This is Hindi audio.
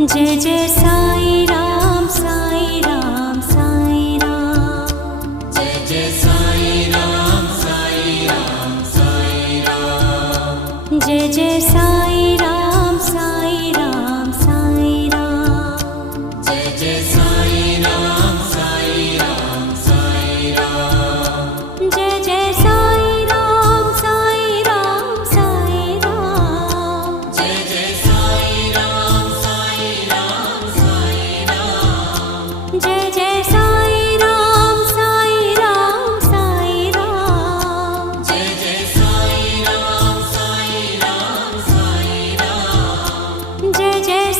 जय जय साई राम साई राम साई राम। जय जय साई राम साई राम साई राम। जय जय साई राम साई राम साई राम। जय जय साई राम साई राम साई राम। जय जय साई राम साई राम साई राम। जय जय साई राम साई राम साई राम। जय जय साई राम साई राम साई राम। जय जय साई राम साई राम साई राम। जय जय